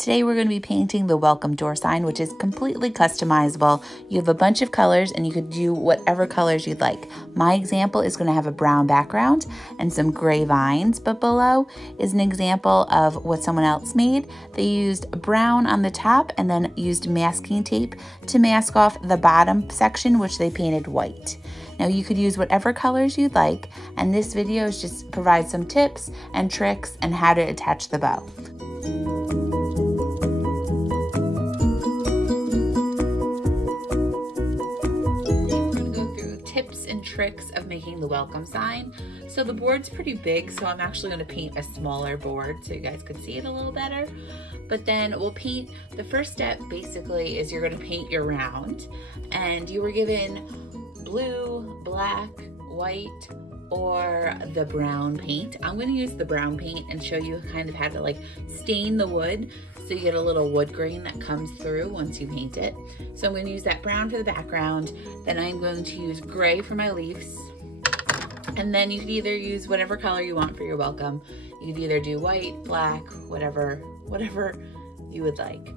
Today we're going to be painting the welcome door sign, which is completely customizable. You have a bunch of colors and you could do whatever colors you'd like. My example is going to have a brown background and some gray vines, but below is an example of what someone else made. They used brown on the top and then used masking tape to mask off the bottom section, which they painted white. Now you could use whatever colors you'd like, and this video is just provides some tips and tricks and how to attach the bow. Tips and tricks of making the welcome sign. So the board's pretty big, so I'm actually going to paint a smaller board so you guys could see it a little better. But then we'll paint, the first step basically is you're going to paint your round, and you were given blue, black, white, or the brown paint. I'm going to use the brown paint and show you kind of how to like stain the wood so you get a little wood grain that comes through once you paint it. So I'm going to use that brown for the background, then I'm going to use gray for my leaves, and then you could either use whatever color you want for your welcome. You could either do white, black, whatever you would like.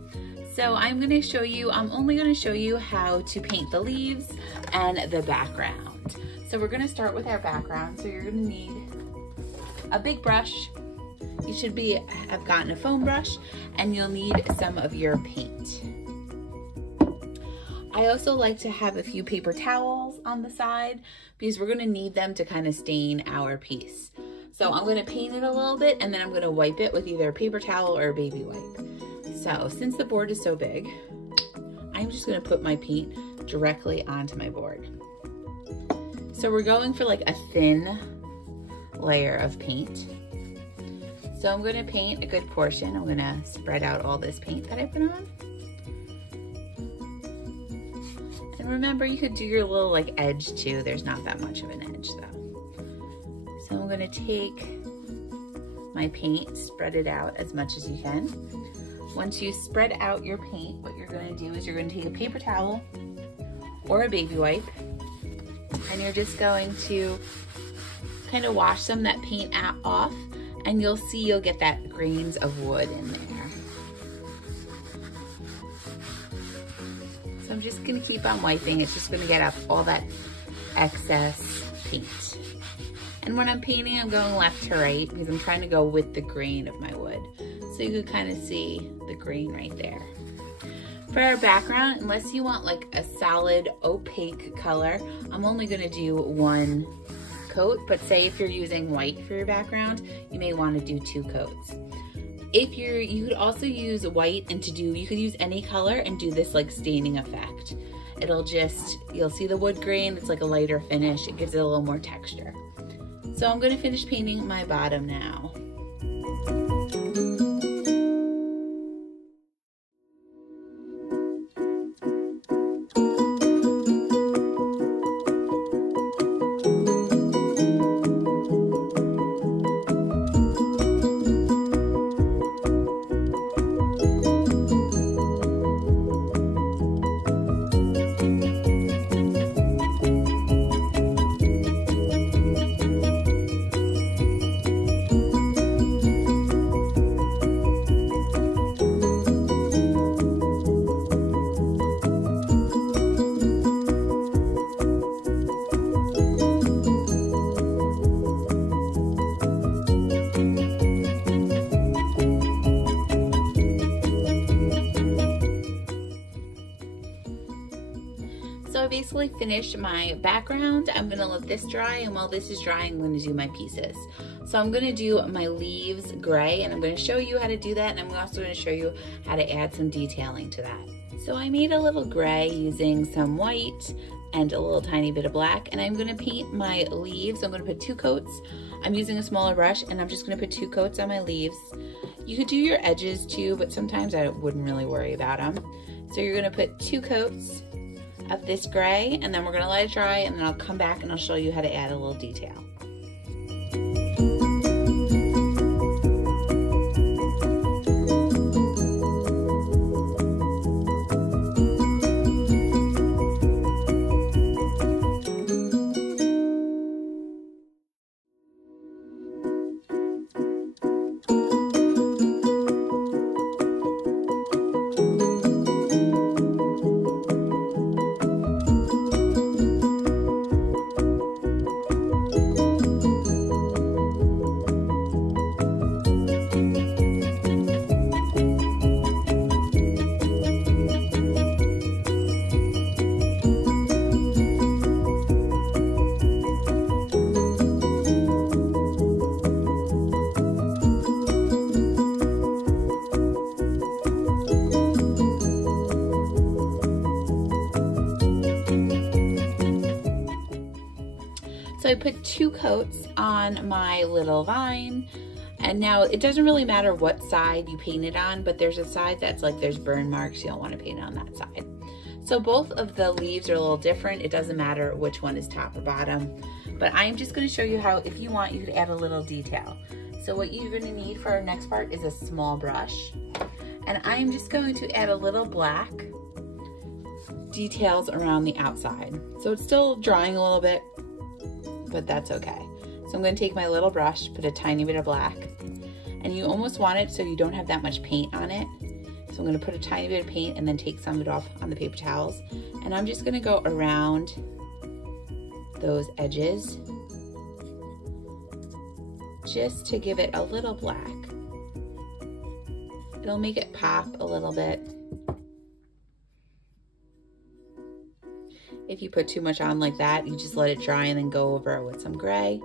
So I'm going to show you, I'm only going to show you how to paint the leaves and the background. So we're going to start with our background. So you're going to need a big brush. You should have gotten a foam brush, and you'll need some of your paint. I also like to have a few paper towels on the side because we're going to need them to kind of stain our piece. So I'm going to paint it a little bit, and then I'm going to wipe it with either a paper towel or a baby wipe. So since the board is so big, I'm just going to put my paint directly onto my board. So we're going for like a thin layer of paint. So I'm going to paint a good portion. I'm going to spread out all this paint that I put on. And remember, you could do your little like edge too. There's not that much of an edge though. So I'm going to take my paint, spread it out as much as you can. Once you spread out your paint, what you're going to do is you're going to take a paper towel or a baby wipe, and you're just going to kind of wash some of that paint off, and you'll see you'll get that grains of wood in there. So I'm just going to keep on wiping. It's just going to get up all that excess paint. And when I'm painting, I'm going left to right because I'm trying to go with the grain of my wood. So you can kind of see the grain right there. For our background, unless you want like a solid opaque color, I'm only going to do one coat. But say if you're using white for your background, you may want to do 2 coats. You could also use white and you could use any color and do this like staining effect. You'll see the wood grain, it's like a lighter finish. It gives it a little more texture. So I'm going to finish painting my bottom now. So I basically finished my background. I'm gonna let this dry, and while this is drying, I'm gonna do my pieces. So I'm gonna do my leaves gray, and I'm gonna show you how to do that, and I'm also gonna show you how to add some detailing to that. So I made a little gray using some white and a little tiny bit of black, and I'm gonna paint my leaves. I'm gonna put 2 coats. I'm using a smaller brush, and I'm just gonna put 2 coats on my leaves. You could do your edges too, but sometimes I wouldn't really worry about them. So you're gonna put 2 coats of this gray, and then we're gonna let it dry, and then I'll come back and I'll show you how to add a little detail. I put 2 coats on my little vine. And now it doesn't really matter what side you paint it on, but there's a side that's like there's burn marks. You don't want to paint it on that side. So both of the leaves are a little different. It doesn't matter which one is top or bottom, but I'm just going to show you how, if you want, you could add a little detail. So what you're going to need for our next part is a small brush. And I'm just going to add a little black details around the outside. So it's still drying a little bit, but that's okay. So I'm going to take my little brush, put a tiny bit of black, and you almost want it so you don't have that much paint on it. So I'm going to put a tiny bit of paint and then take some of it off on the paper towels. And I'm just going to go around those edges just to give it a little black. It'll make it pop a little bit. If you put too much on like that, you just let it dry and then go over it with some gray.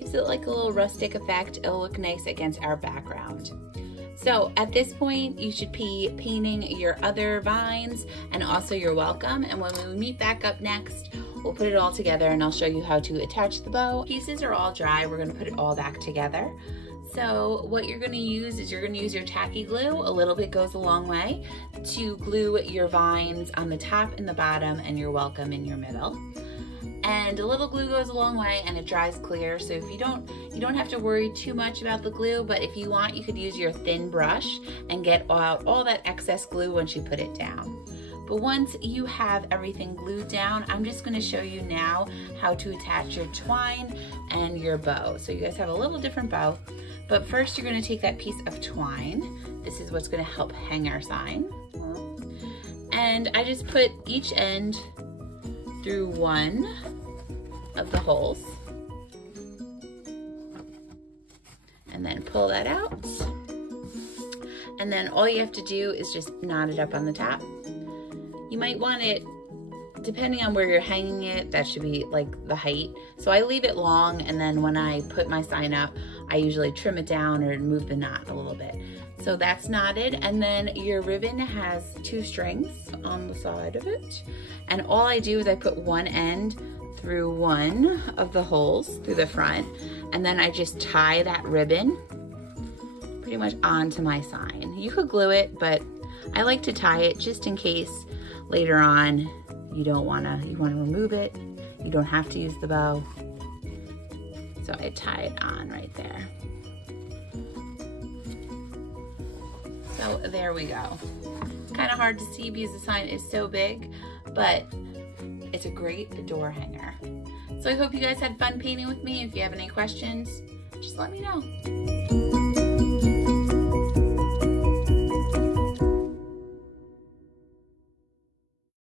Gives it like a little rustic effect. It'll look nice against our background. So at this point, you should be painting your other vines and also your welcome. And when we meet back up next, we'll put it all together and I'll show you how to attach the bow. Pieces are all dry. We're gonna put it all back together. So what you're gonna use is you're gonna use your tacky glue. A little bit goes a long way to glue your vines on the top and the bottom and your welcome in your middle. And a little glue goes a long way and it dries clear. So if you don't have to worry too much about the glue, but if you want, you could use your thin brush and get out all that excess glue once you put it down. But once you have everything glued down, I'm just gonna show you now how to attach your twine and your bow. So you guys have a little different bow, but first you're gonna take that piece of twine. This is what's gonna help hang our sign. And I just put each end through one of the holes and then pull that out. And then all you have to do is just knot it up on the top. You might want it, depending on where you're hanging it, that should be like the height. So I leave it long, and then when I put my sign up, I usually trim it down or move the knot a little bit. So that's knotted, and then your ribbon has 2 strings on the side of it. And all I do is I put one end through one of the holes through the front, and then I just tie that ribbon pretty much onto my sign. You could glue it, but I like to tie it just in case later on you wanna remove it. You don't have to use the bow. So I tie it on right there. So there we go. It's kind of hard to see because the sign is so big, but it's a great door hanger. So I hope you guys had fun painting with me. If you have any questions, just let me know.